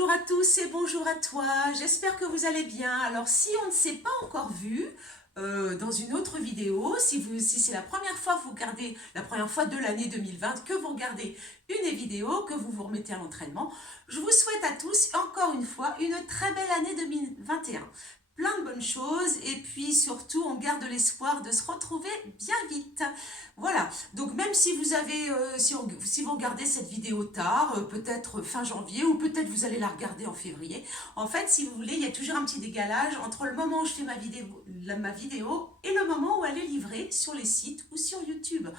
Bonjour à tous et bonjour à toi, j'espère que vous allez bien. Alors si on ne s'est pas encore vu dans une autre vidéo, si c'est la première fois que vous regardez, la première fois de l'année 2020 que vous regardez une vidéo, que vous vous remettez à l'entraînement, je vous souhaite à tous encore une fois une très belle année 2021. Plein de bonnes choses et puis surtout on garde l'espoir de se retrouver bien vite. Voilà, donc même si vous avez, si vous regardez cette vidéo tard, peut-être fin janvier ou peut-être vous allez la regarder en février, en fait si vous voulez il y a toujours un petit décalage entre le moment où je fais ma vidéo et le moment où elle est livrée sur les sites ou sur YouTube.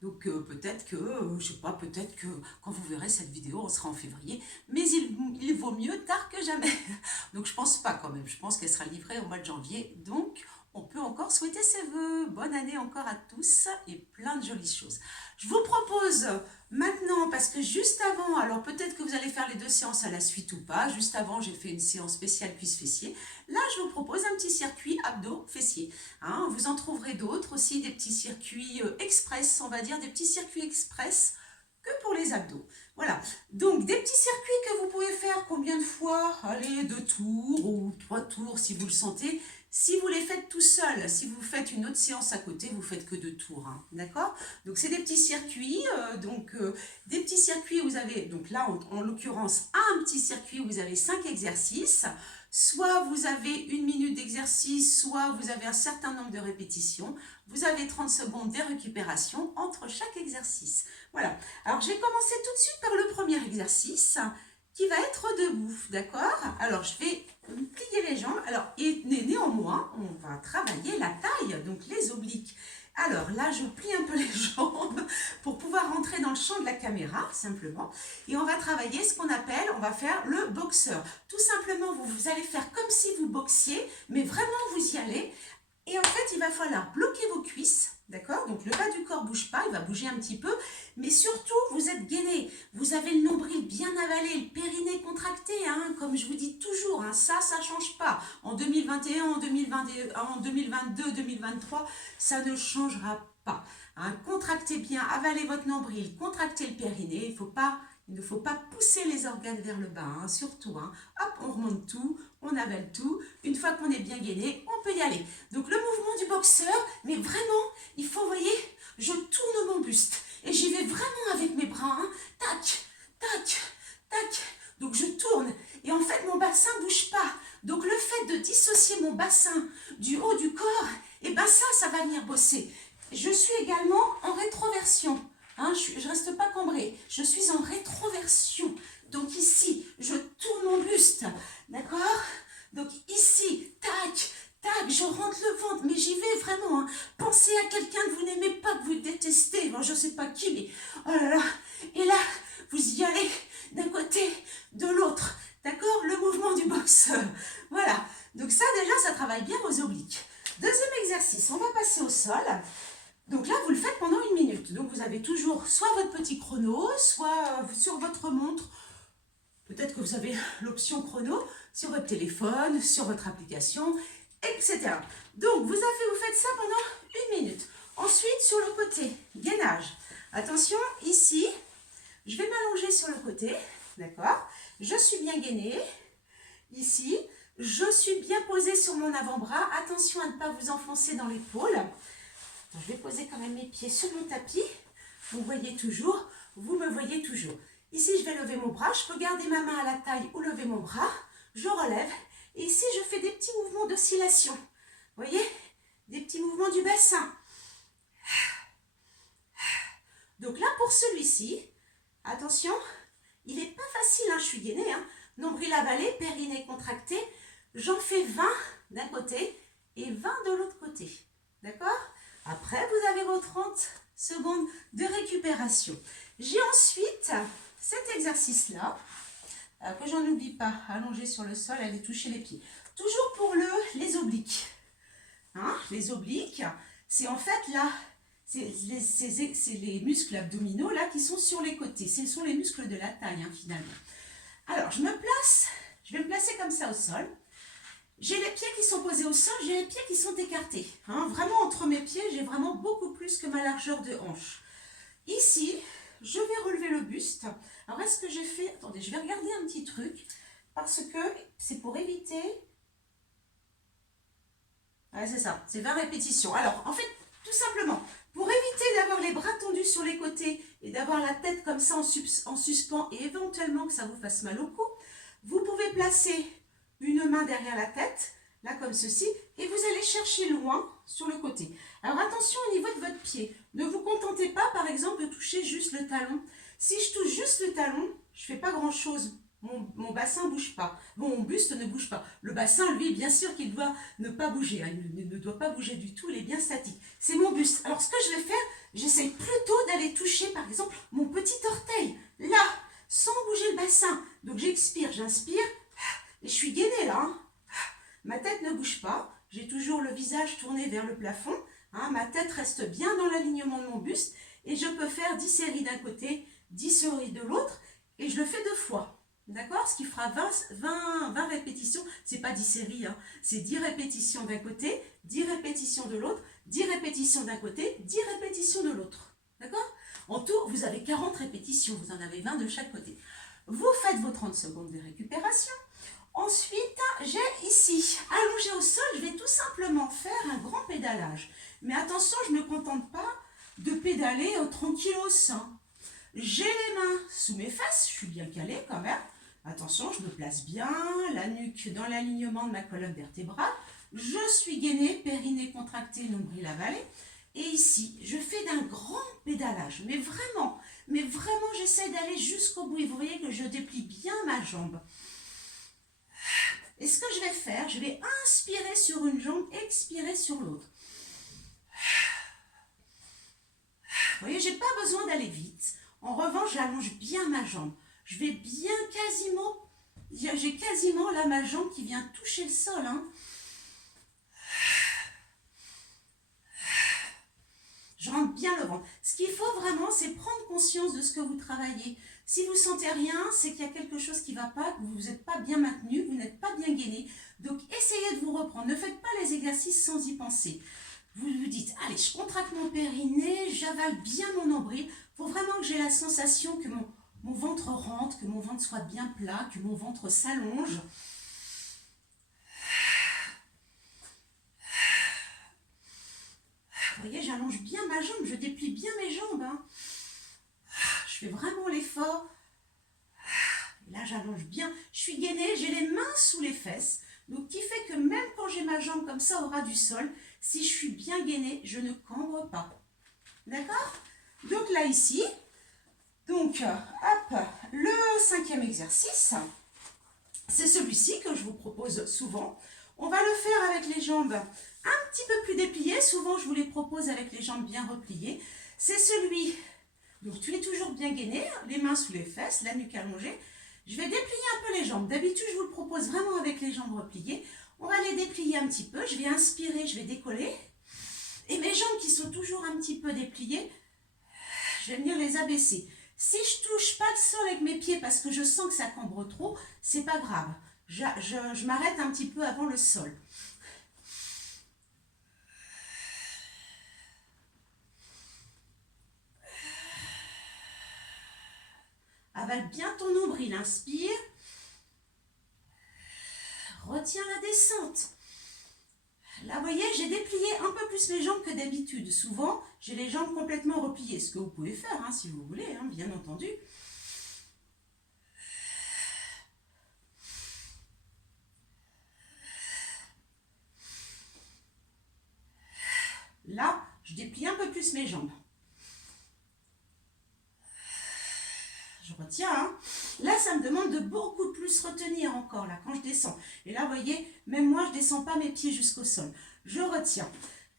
Donc peut-être que, je sais pas, peut-être que quand vous verrez cette vidéo on sera en février, mais il vaut mieux tard que jamais. Donc je pense pas quand même, je pense qu'elle sera livrée au mois de janvier, donc on peut encore souhaiter ses vœux. Bonne année encore à tous et plein de jolies choses. Je vous propose maintenant, parce que juste avant, alors peut-être que vous allez faire les deux séances à la suite ou pas, juste avant j'ai fait une séance spéciale cuisse fessier, là je vous propose un petit circuit abdos fessiers. Hein, vous en trouverez d'autres aussi, des petits circuits express, on va dire des petits circuits express que pour les abdos. Voilà, donc des petits circuits que vous pouvez faire combien de fois? Allez, 2 tours ou 3 tours si vous le sentez. Si vous les faites tout seul, si vous faites une autre séance à côté, vous faites que 2 tours, hein, d'accord? Donc c'est des petits circuits, des petits circuits où vous avez, donc là en l'occurrence un petit circuit où vous avez 5 exercices, soit vous avez 1 minute d'exercice, soit vous avez un certain nombre de répétitions, vous avez 30 secondes de récupération entre chaque exercice. Voilà, alors je vais commencer tout de suite par le premier exercice qui va être debout, d'accord? Alors je vais plier les jambes, alors et néanmoins on va travailler la taille, donc les obliques. Alors là je plie un peu les jambes pour pouvoir rentrer dans le champ de la caméra simplement, et on va travailler ce qu'on appelle, on va faire le boxeur. Tout simplement vous allez faire comme si vous boxiez, mais vraiment vous y allez. Et en fait, il va falloir bloquer vos cuisses, d'accord? Donc le bas du corps ne bouge pas, il va bouger un petit peu, mais surtout, vous êtes gainé. Vous avez le nombril bien avalé, le périnée contracté, hein, comme je vous dis toujours, hein, ça ne change pas. En 2021, en 2022, 2023, ça ne changera pas. Hein. Contractez bien, avalez votre nombril, contractez le périnée, il ne faut pas pousser les organes vers le bas, hein, surtout. Hein. Hop, on remonte tout, on avale tout. Une fois qu'on est bien gainé, on peut y aller. Donc le mouvement du boxeur, mais vraiment, il faut, vous voyez, je tourne mon buste. Et j'y vais vraiment avec mes bras. Hein. Tac, tac, tac. Donc je tourne. Et en fait, mon bassin ne bouge pas. Donc le fait de dissocier mon bassin du haut du corps, et ben ça va venir bosser. Je suis également en rétroversion. Hein, je ne reste pas cambrée, je suis en rétroversion. Donc ici, je tourne mon buste, d'accord? Donc ici, tac, tac, je rentre le ventre, mais j'y vais vraiment. Hein. Pensez à quelqu'un que vous n'aimez pas, que vous détestez, bon, je ne sais pas qui, mais oh là là. Et là, vous y allez d'un côté, de l'autre, d'accord? Le mouvement du boxeur. Voilà, donc ça déjà, ça travaille bien vos obliques. Deuxième exercice, on va passer au sol. Donc là, vous le faites pendant 1 minute. Donc vous avez toujours soit votre petit chrono, soit sur votre montre. Peut-être que vous avez l'option chrono sur votre téléphone, sur votre application, etc. Donc vous faites ça pendant 1 minute. Ensuite, sur le côté, gainage. Attention, ici, je vais m'allonger sur le côté, d'accord? Je suis bien gainée. Ici, je suis bien posée sur mon avant-bras. Attention à ne pas vous enfoncer dans l'épaule. Je vais poser quand même mes pieds sur mon tapis. Vous voyez toujours, vous me voyez toujours. Ici, je vais lever mon bras. Je peux garder ma main à la taille ou lever mon bras. Je relève. Et ici, je fais des petits mouvements d'oscillation. Vous voyez? Des petits mouvements du bassin. Donc là, pour celui-ci, attention, il n'est pas facile, hein, je suis gainée. Hein. Nombril avalé, périnée contracté. J'en fais 20 d'un côté et 20 de l'autre côté. D'accord? Après, vous avez vos 30 secondes de récupération. J'ai ensuite cet exercice-là, que j'en oublie pas, allongé sur le sol, aller toucher les pieds. Toujours pour les obliques. Hein, les obliques, c'est en fait là, c'est les muscles abdominaux là qui sont sur les côtés. Ce sont les muscles de la taille, hein, finalement. Alors, je vais me placer comme ça au sol. J'ai les pieds qui sont posés au sol, j'ai les pieds qui sont écartés. Hein, vraiment, entre mes pieds, j'ai vraiment beaucoup plus que ma largeur de hanche. Ici, je vais relever le buste. Alors, est-ce que j'ai fait... Attendez, je vais regarder un petit truc. parce que c'est pour éviter... Ouais, c'est ça, c'est 20 répétitions. Alors, en fait, tout simplement, pour éviter d'avoir les bras tendus sur les côtés et d'avoir la tête comme ça en suspens et éventuellement que ça vous fasse mal au cou, vous pouvez placer une main derrière la tête, là comme ceci, et vous allez chercher loin sur le côté. Alors attention au niveau de votre pied. Ne vous contentez pas, par exemple, de toucher juste le talon. Si je touche juste le talon, je ne fais pas grand-chose. Mon bassin ne bouge pas. Mon buste ne bouge pas. Le bassin, lui, bien sûr qu'il doit ne pas bouger. Hein. Il ne doit pas bouger du tout. Il est bien statique. C'est mon buste. Alors, ce que je vais faire, j'essaye plutôt d'aller toucher, par exemple, mon petit orteil. Là, sans bouger le bassin. Donc, j'expire, j'inspire. Et je suis gainée, là. Hein. Ma tête ne bouge pas. J'ai toujours le visage tourné vers le plafond. Hein. Ma tête reste bien dans l'alignement de mon buste. Et je peux faire 10 séries d'un côté, 10 séries de l'autre. Et je le fais 2 fois. D'accord? Ce qui fera 20 répétitions. C'est pas 10 séries, hein. C'est 10 répétitions d'un côté, 10 répétitions de l'autre, 10 répétitions d'un côté, 10 répétitions de l'autre. D'accord? En tout, vous avez 40 répétitions. Vous en avez 20 de chaque côté. Vous faites vos 30 secondes de récupération. Ensuite, j'ai ici, allongé au sol, je vais tout simplement faire un grand pédalage. Mais attention, je ne me contente pas de pédaler tranquillos. Hein. J'ai les mains sous mes fesses, je suis bien calée quand même. Attention, je me place bien, la nuque dans l'alignement de ma colonne vertébrale. Je suis gainée, périnée contracté, nombril avalé. Et ici, je fais d'un grand pédalage. Mais vraiment, j'essaie d'aller jusqu'au bout. Et vous voyez que je déplie bien ma jambe. Et ce que je vais faire, je vais inspirer sur une jambe, expirer sur l'autre. Vous voyez, je n'ai pas besoin d'aller vite. En revanche, j'allonge bien ma jambe. Je vais bien j'ai quasiment là ma jambe qui vient toucher le sol. Hein. Je rentre bien le ventre. Ce qu'il faut vraiment, c'est prendre conscience de ce que vous travaillez. Si vous ne sentez rien, c'est qu'il y a quelque chose qui ne va pas, que vous n'êtes pas bien maintenu, vous n'êtes pas bien gainé. Donc, essayez de vous reprendre. Ne faites pas les exercices sans y penser. Vous vous dites, allez, je contracte mon périnée, j'avale bien mon nombril. Il faut vraiment que j'ai la sensation que mon ventre rentre, que mon ventre soit bien plat, que mon ventre s'allonge. Vous voyez, j'allonge bien ma jambe, je déplie bien mes jambes. Hein. Je fais vraiment l'effort. Et là, j'allonge bien. Je suis gainée, j'ai les mains sous les fesses. Donc, qui fait que même quand j'ai ma jambe comme ça au ras du sol, si je suis bien gainée, je ne cambre pas. D'accord? Donc là, ici, donc, hop, le 5e exercice, c'est celui-ci que je vous propose souvent. On va le faire avec les jambes un petit peu plus dépliées. Souvent, je vous les propose avec les jambes bien repliées. C'est celui, donc tu es toujours bien gainé, les mains sous les fesses, la nuque allongée. Je vais déplier un peu les jambes. D'habitude, je vous le propose vraiment avec les jambes repliées. On va les déplier un petit peu. Je vais inspirer, je vais décoller. Et mes jambes qui sont toujours un petit peu dépliées, je vais venir les abaisser. Si je ne touche pas le sol avec mes pieds parce que je sens que ça cambre trop, c'est pas grave. Je m'arrête un petit peu avant le sol. Avale bien ton nombril, inspire. Retiens la descente. Là, vous voyez, j'ai déplié un peu plus les jambes que d'habitude. Souvent, j'ai les jambes complètement repliées, ce que vous pouvez faire, hein, si vous voulez, hein, bien entendu. Là, je déplie un peu plus mes jambes. Je retiens. Hein. Là, ça me demande de beaucoup plus retenir encore, là, quand je descends. Et là, vous voyez, même moi, je ne descends pas mes pieds jusqu'au sol. Je retiens.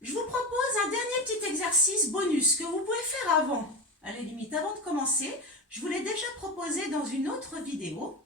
Je vous propose un dernier petit exercice bonus que vous pouvez faire avant. À la limite, avant de commencer, je vous l'ai déjà proposé dans une autre vidéo.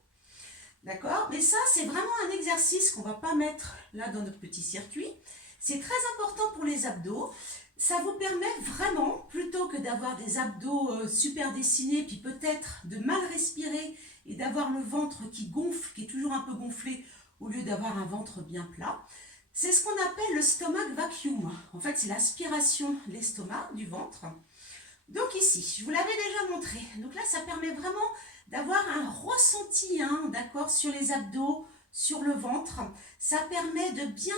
D'accord? Mais ça, c'est vraiment un exercice qu'on ne va pas mettre là dans notre petit circuit. C'est très important pour les abdos. Ça vous permet vraiment, plutôt que d'avoir des abdos super dessinés, puis peut-être de mal respirer et d'avoir le ventre qui gonfle, qui est toujours un peu gonflé, au lieu d'avoir un ventre bien plat, c'est ce qu'on appelle le stomach vacuum. En fait, c'est l'aspiration de l'estomac, du ventre. Donc ici, je vous l'avais déjà montré. Donc là, ça permet vraiment d'avoir un ressenti, hein, d'accord, d'accord, sur les abdos, sur le ventre. Ça permet de bien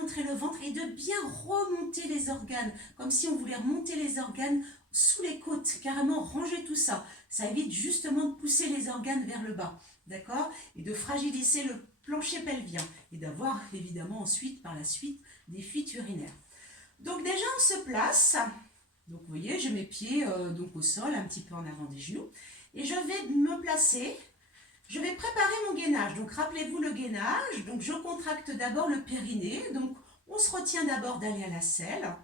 rentrer le ventre et de bien remonter les organes, comme si on voulait remonter les organes sous les côtes, carrément ranger tout ça. Ça évite justement de pousser les organes vers le bas, d'accord, et de fragiliser le plancher pelvien et d'avoir évidemment ensuite, par la suite, des fuites urinaires. Donc déjà on se place, donc vous voyez, j'ai mes pieds donc au sol, un petit peu en avant des genoux, et je vais me placer. Je vais préparer mon gainage. Donc rappelez-vous le gainage. Donc je contracte d'abord le périnée. Donc on se retient d'abord d'aller à la selle.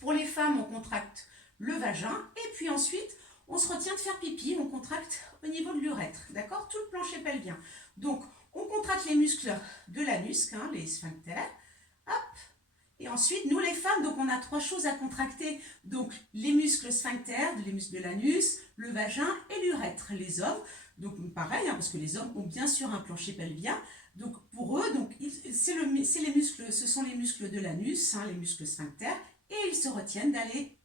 Pour les femmes, on contracte le vagin. Et puis ensuite, on se retient de faire pipi. On contracte au niveau de l'urètre. D'accord? Tout le plancher pelvien. Donc on contracte les muscles de l'anus, hein, les sphincters. Hop. Et ensuite, nous les femmes, donc on a 3 choses à contracter. Donc les muscles sphincters, les muscles de l'anus, le vagin et l'urètre. Les hommes, donc pareil, hein, parce que les hommes ont bien sûr un plancher pelvien. Donc pour eux, donc, ce sont les muscles de l'anus, hein, les muscles sphincters, et ils se retiennent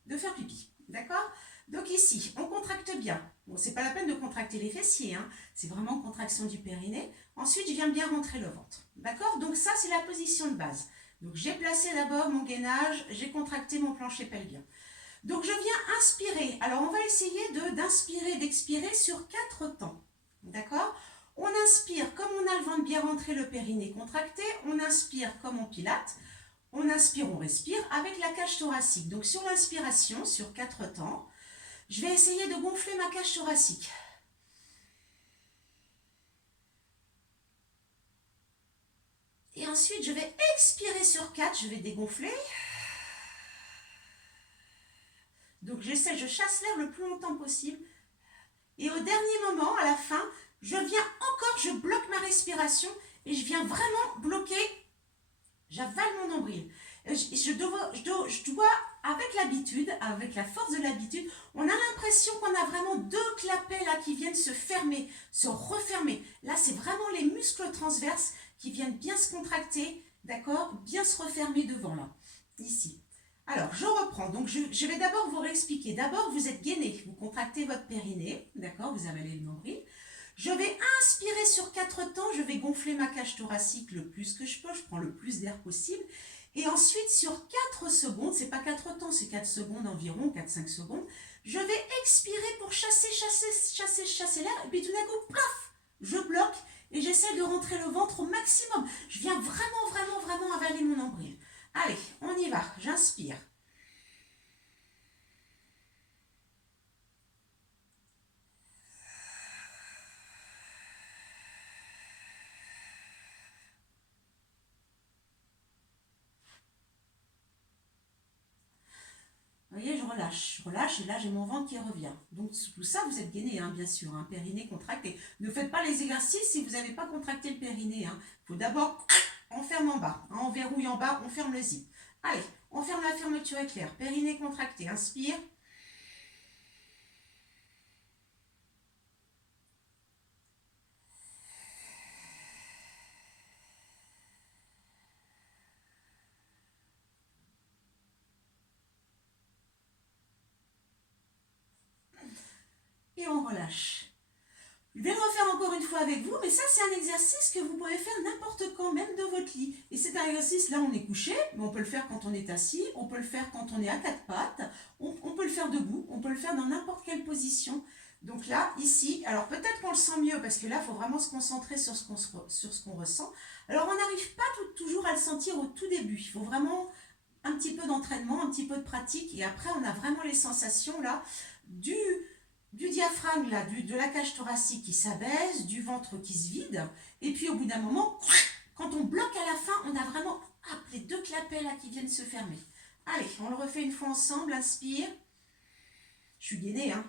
de faire pipi. D'accord? Donc ici, on contracte bien. Bon, c'est pas la peine de contracter les fessiers, hein, c'est vraiment contraction du périnée. Ensuite, je viens bien rentrer le ventre. D'accord? Donc ça, c'est la position de base. Donc j'ai placé d'abord mon gainage, j'ai contracté mon plancher pelvien. Donc je viens inspirer. Alors on va essayer d'inspirer, d'expirer sur 4 temps. D'accord? On inspire comme on a le ventre bien rentré, le périnée contracté. On inspire comme on pilate. On inspire, on respire avec la cage thoracique. Donc sur l'inspiration, sur 4 temps, je vais essayer de gonfler ma cage thoracique. Et ensuite, je vais expirer sur 4, je vais dégonfler. Donc j'essaie, je chasse l'air le plus longtemps possible. Et au dernier moment, à la fin, je viens encore, je bloque ma respiration et je viens vraiment bloquer, j'avale mon nombril. Je dois, avec l'habitude, avec la force de l'habitude, on a l'impression qu'on a vraiment 2 clapets là qui viennent se fermer, se refermer. Là, c'est vraiment les muscles transverses qui viennent bien se contracter, d'accord, bien se refermer devant là, ici. Alors, je reprends. Donc, je vais d'abord vous réexpliquer. D'abord, vous êtes gainé, vous contractez votre périnée, d'accord, vous avalez le nombril. Je vais inspirer sur 4 temps, je vais gonfler ma cage thoracique le plus que je peux, je prends le plus d'air possible. Et ensuite, sur 4 secondes, c'est pas 4 temps, c'est 4 secondes environ, 4-5 secondes, je vais expirer pour chasser l'air. Et puis tout d'un coup, paf, je bloque et j'essaie de rentrer le ventre au maximum. Je viens vraiment avaler mon nombril. Allez, on y va, j'inspire. Vous voyez, je relâche et là j'ai mon ventre qui revient. Donc tout ça, vous êtes gainé, hein, bien sûr, hein, périnée contracté. Ne faites pas les exercices si vous n'avez pas contracté le périnée. Hein. Il faut d'abord, on ferme en bas, hein, on verrouille en bas, on ferme le zip. Allez, on ferme la fermeture éclair, périnée contracté, inspire. Et on relâche. Je vais le refaire encore une fois avec vous, mais ça c'est un exercice que vous pouvez faire n'importe quand, même de votre lit. Et c'est un exercice, là on est couché, mais on peut le faire quand on est assis, on peut le faire quand on est à 4 pattes, on peut le faire debout, on peut le faire dans n'importe quelle position. Donc là, ici, alors peut-être qu'on le sent mieux, parce que là il faut vraiment se concentrer sur ce qu'on ressent. Alors on n'arrive pas toujours à le sentir au tout début, il faut vraiment un petit peu d'entraînement, un petit peu de pratique, et après on a vraiment les sensations là du diaphragme, là, de la cage thoracique qui s'abaisse, du ventre qui se vide, et puis au bout d'un moment, quand on bloque à la fin, on a vraiment les 2 clapets là qui viennent se fermer. Allez, on le refait une fois ensemble, inspire. Je suis gainée, hein.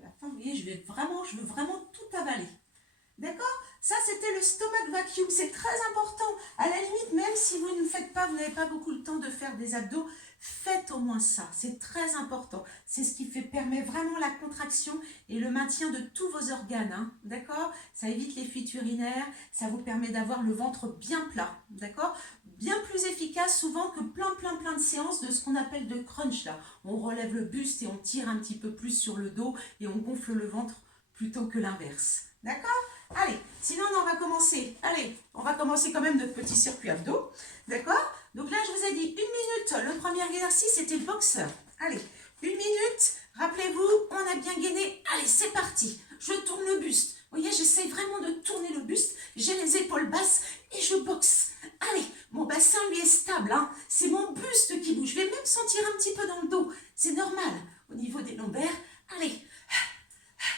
À la fin, vous voyez, je veux vraiment tout avaler. D'accord? Ça, c'était le stomach vacuum. C'est très important. À la limite, même si vous ne faites pas, vous n'avez pas beaucoup le temps de faire des abdos, Faites au moins ça, c'est très important. C'est ce qui permet vraiment la contraction et le maintien de tous vos organes, hein, d'accord? Ça évite les fuites urinaires, ça vous permet d'avoir le ventre bien plat, d'accord? Bien plus efficace souvent que plein de séances de ce qu'on appelle de crunch là. On relève le buste et on tire un petit peu plus sur le dos et on gonfle le ventre plutôt que l'inverse. D'accord? Allez, sinon on va commencer. Allez, on va commencer quand même notre petit circuit abdos. D'accord? Donc là, je vous ai dit 1 minute. Le premier exercice, c'était le boxeur. Allez, 1 minute. Rappelez-vous, on a bien gainé. Allez, c'est parti. Je tourne le buste. Vous voyez, j'essaie vraiment de tourner le buste. J'ai les épaules basses et je boxe. Allez, mon bassin, lui, est stable, hein. C'est mon buste qui bouge. Je vais même sentir un petit peu dans le dos. C'est normal. Au niveau des lombaires, allez.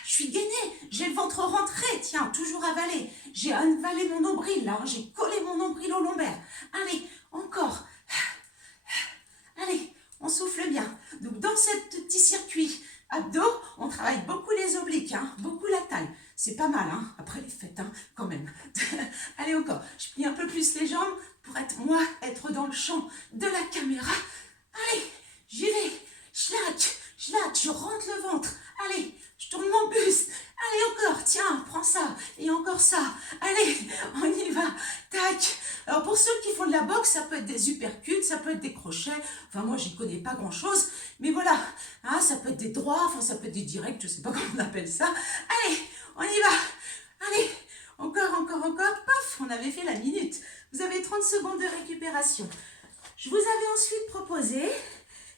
Je suis gainée, j'ai le ventre rentré, tiens, toujours avalé. J'ai avalé mon nombril, là, hein. J'ai collé mon nombril au lombaire. Allez, encore. Allez, on souffle bien. Donc, dans ce petit circuit abdos, on travaille beaucoup les obliques, hein, beaucoup la taille. C'est pas mal, hein, après les fêtes, hein, quand même. Allez, encore. Je plie un peu plus les jambes pour être dans le champ de la caméra. Allez, j'y vais. Je lâche, je rentre le ventre. Allez, je tourne mon buste. Allez, encore, tiens, prends ça. Et encore ça. Allez, on y va. Tac. Alors, pour ceux qui font de la boxe, ça peut être des uppercuts, ça peut être des crochets. Enfin, moi, j'y connais pas grand-chose. Mais voilà, hein, ça peut être des droits, enfin, ça peut être des directs, je sais pas comment on appelle ça. Allez, on y va. Allez, encore. Paf, on avait fait la minute. Vous avez 30 secondes de récupération. Je vous avais ensuite proposé,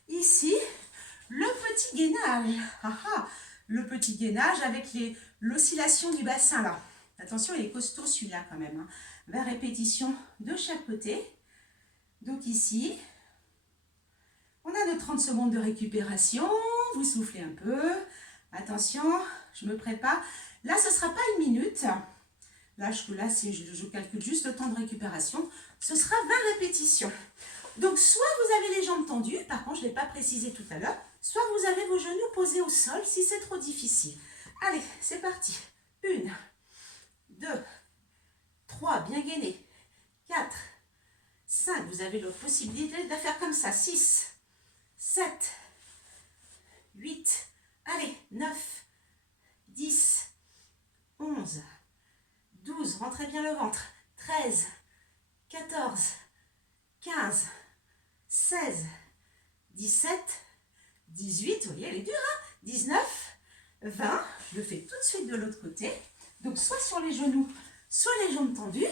ici, le petit gainage. Le petit gainage avec l'oscillation du bassin là. Attention, il est costaud celui-là quand même. 20 répétitions de chaque côté. Donc ici, on a nos 30 secondes de récupération. Vous soufflez un peu. Attention, je me prépare. Là, ce ne sera pas 1 minute. Là, je calcule juste le temps de récupération. Ce sera 20 répétitions. Donc, soit vous avez les jambes tendues, par contre, je ne l'ai pas précisé tout à l'heure, soit vous avez vos genoux posés au sol si c'est trop difficile. Allez, c'est parti. 1, 2, 3, bien gainé. 4, 5, vous avez l'autre possibilité de la faire comme ça. 6, 7, 8, allez, 9, 10, 11, 12, rentrez bien le ventre. 13, 14, 15, 16, 17, 18, vous voyez, elle est dure, hein, 19, 20, je le fais tout de suite de l'autre côté. Donc, soit sur les genoux, soit les jambes tendues.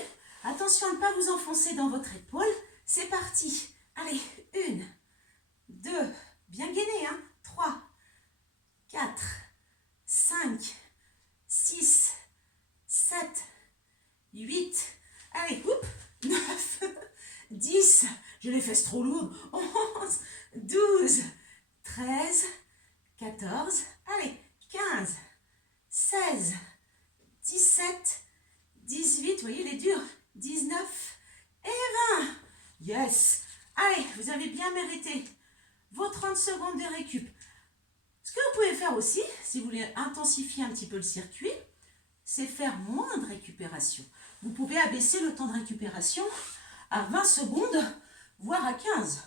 Attention à ne pas vous enfoncer dans votre épaule. C'est parti. Allez, 1, 2, bien gainé, hein, 3, 4, 5, 6, 7, 8, allez, 9, 10, j'ai les fesses trop lourdes, 11, 12, 13, 14, allez, 15, 16, 17, 18, vous voyez, les durs, 19 et 20. Yes. Allez, vous avez bien mérité vos 30 secondes de récup. Ce que vous pouvez faire aussi, si vous voulez intensifier un petit peu le circuit, c'est faire moins de récupération. Vous pouvez abaisser le temps de récupération à 20 secondes, voire à 15.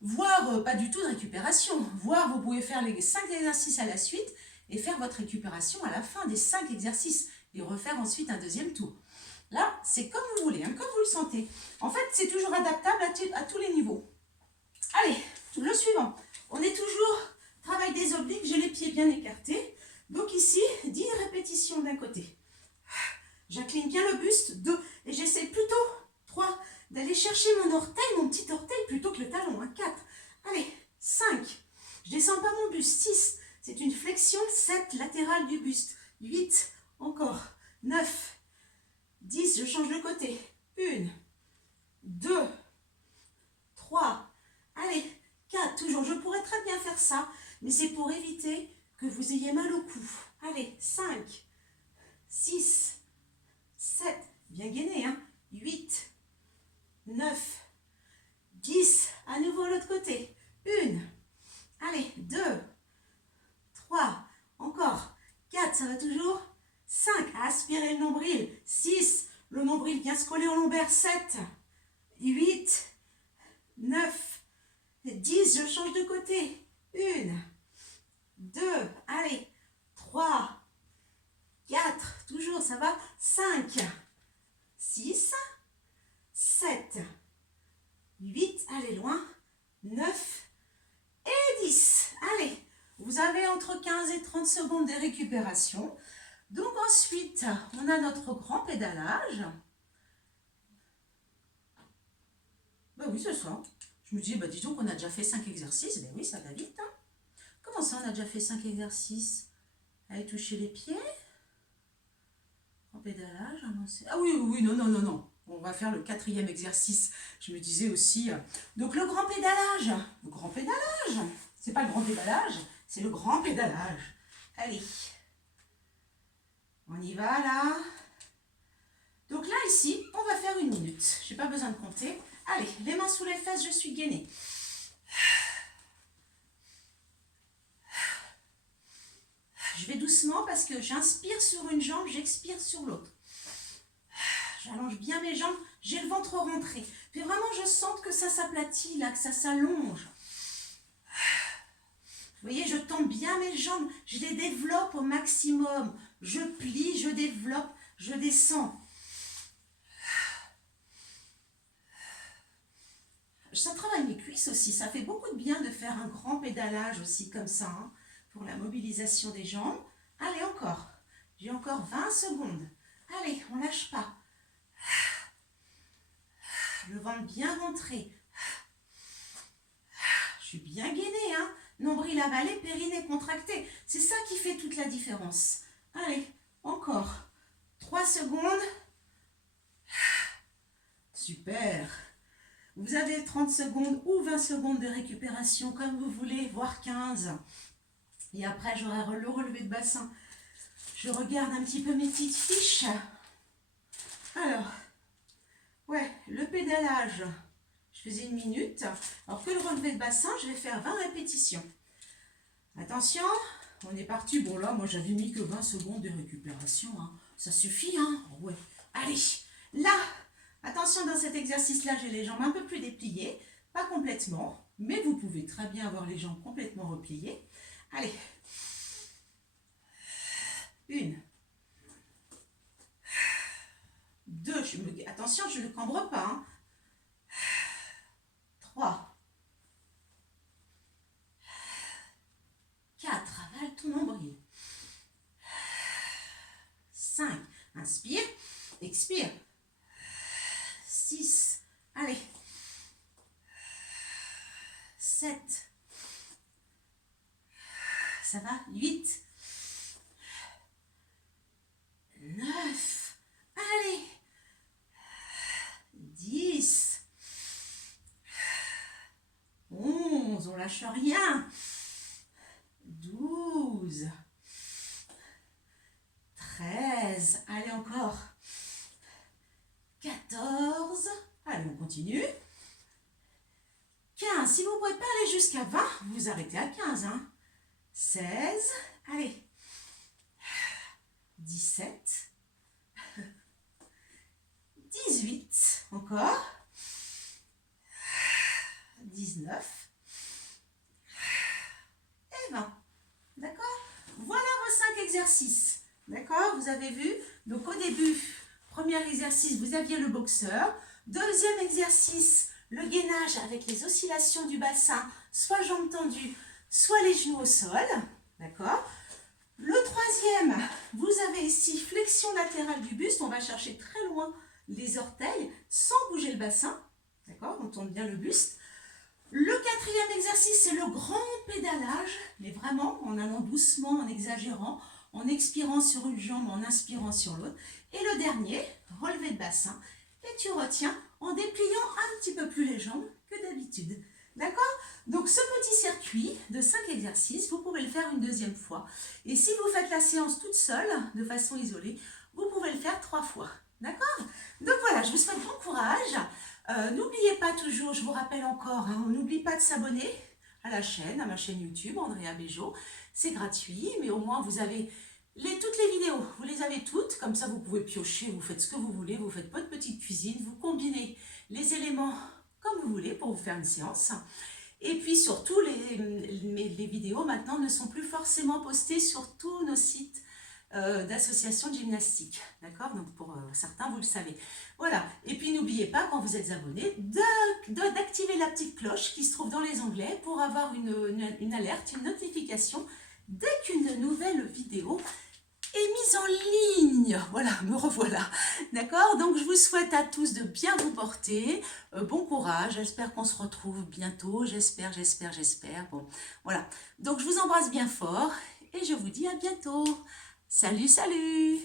Voire pas du tout de récupération. Voire vous pouvez faire les 5 exercices à la suite et faire votre récupération à la fin des 5 exercices et refaire ensuite un deuxième tour. Là, c'est comme vous voulez, hein, comme vous le sentez. En fait, c'est toujours adaptable à tous les niveaux. Allez, le suivant. On est toujours travail des obliques, j'ai les pieds bien écartés. Donc ici, 10 répétitions d'un côté. J'incline bien le buste, 2. Et j'essaie plutôt, 3, d'aller chercher mon orteil, mon petit orteil, plutôt que le talon, 4. Allez, 5. Je descends pas mon buste, 6. C'est une flexion, 7, latérale du buste. 8, encore. 9, 10, je change de côté. 1, 2, 3, allez, 4, toujours. Je pourrais très bien faire ça, mais c'est pour éviter que vous ayez mal au cou. Allez, 5, 6, 7, bien gainé, hein, 8, 9, 10, à nouveau l'autre côté. 1, allez, 2, 3, encore, 4, ça va toujours. 5, aspirez le nombril. 6, le nombril vient se coller au lombaire. 7, 8, 9, 10, je change de côté. 1, 2, allez, 3, 4, toujours, ça va. 5, 6, 7, 8, allez, loin. 9 et 10. Allez, vous avez entre 15 et 30 secondes de récupération. Donc ensuite, on a notre grand pédalage. Ben oui, c'est ça. Je me dis, bah disons qu'on a déjà fait 5 exercices. Ben oui, ça va vite. Hein. Comment ça, on a déjà fait 5 exercices? Allez, toucher les pieds. Grand pédalage, avancer. Ah oui, oui, oui, non, non, non, non. On va faire le 4e exercice. Je me disais aussi. Donc le grand pédalage. Le grand pédalage. C'est pas le grand pédalage, c'est le grand pédalage. Allez. On y va là. Donc là, ici, on va faire 1 minute. Je n'ai pas besoin de compter. Allez, les mains sous les fesses, je suis gainée. Je vais doucement parce que j'inspire sur une jambe, j'expire sur l'autre. J'allonge bien mes jambes, j'ai le ventre rentré. Puis vraiment, je sens que ça s'aplatit là, que ça s'allonge. Vous voyez, je tends bien mes jambes, je les développe au maximum. Je plie, je développe, je descends. Ça travaille mes cuisses aussi, ça fait beaucoup de bien de faire un grand pédalage aussi comme ça, hein, pour la mobilisation des jambes. Allez, encore. J'ai encore 20 secondes. Allez, on ne lâche pas. Le ventre bien rentré. Je suis bien gainée, hein. Nombril avalé, périnée contracté. C'est ça qui fait toute la différence. Allez, encore. 3 secondes. Super. Vous avez 30 secondes ou 20 secondes de récupération, comme vous voulez, voire 15. Et après, j'aurai le relevé de bassin. Je regarde un petit peu mes petites fiches. Alors, ouais, le pédalage, je faisais 1 minute. Alors que le relevé de bassin, je vais faire 20 répétitions. Attention, on est parti. Bon là, moi j'avais mis que 20 secondes de récupération. Hein. Ça suffit, hein? Ouais. Allez, là, attention, dans cet exercice-là, j'ai les jambes un peu plus dépliées. Pas complètement, mais vous pouvez très bien avoir les jambes complètement repliées. Allez. 1. 2. Attention, je ne cambre pas. Hein. 3. 4. Avale ton nombril. 5. Inspire. Expire. 6. Allez. 7. Ça va? 8. 9. Allez. 10. 11. On lâche rien. 12. 13. Allez encore. 14. Allez, on continue. 15. Si vous ne pouvez pas aller jusqu'à 20, vous arrêtez à 15. Hein. 16. Allez. 17. 18. Encore. 19. Et 20. D'accord? Voilà vos 5 exercices. D'accord? Vous avez vu? Donc au début, premier exercice, vous aviez le boxeur. Deuxième exercice, le gainage avec les oscillations du bassin, soit jambes tendues, soit les genoux au sol. D'accord? Le troisième, vous avez ici flexion latérale du buste. On va chercher très loin les orteils sans bouger le bassin. D'accord? On tourne bien le buste. Le quatrième exercice, c'est le grand pédalage, mais vraiment en allant doucement, en exagérant, en expirant sur une jambe, en inspirant sur l'autre. Et le dernier, relevé de bassin, et tu retiens en dépliant un petit peu plus les jambes que d'habitude. D'accord? Donc ce petit circuit de 5 exercices, vous pouvez le faire une deuxième fois. Et si vous faites la séance toute seule, de façon isolée, vous pouvez le faire 3 fois. D'accord? Donc voilà, je vous souhaite bon courage. N'oubliez pas toujours, je vous rappelle encore, hein, on n'oublie pas de s'abonner à la chaîne, à ma chaîne YouTube, Andrea Bejo. C'est gratuit, mais au moins vous avez toutes les vidéos, vous les avez toutes, comme ça vous pouvez piocher, vous faites ce que vous voulez, vous faites votre petite cuisine, vous combinez les éléments comme vous voulez pour vous faire une séance. Et puis surtout, les vidéos maintenant ne sont plus forcément postées sur tous nos sites d'associations de gymnastique. D'accord? Donc pour certains, vous le savez. Voilà. Et puis n'oubliez pas, quand vous êtes abonné, d'activer la petite cloche qui se trouve dans les onglets pour avoir une alerte, une notification dès qu'une nouvelle vidéo est mise en ligne. Voilà, me revoilà. D'accord? Donc je vous souhaite à tous de bien vous porter. Bon courage. J'espère qu'on se retrouve bientôt. J'espère. Bon, voilà. Donc je vous embrasse bien fort et je vous dis à bientôt. Salut, salut!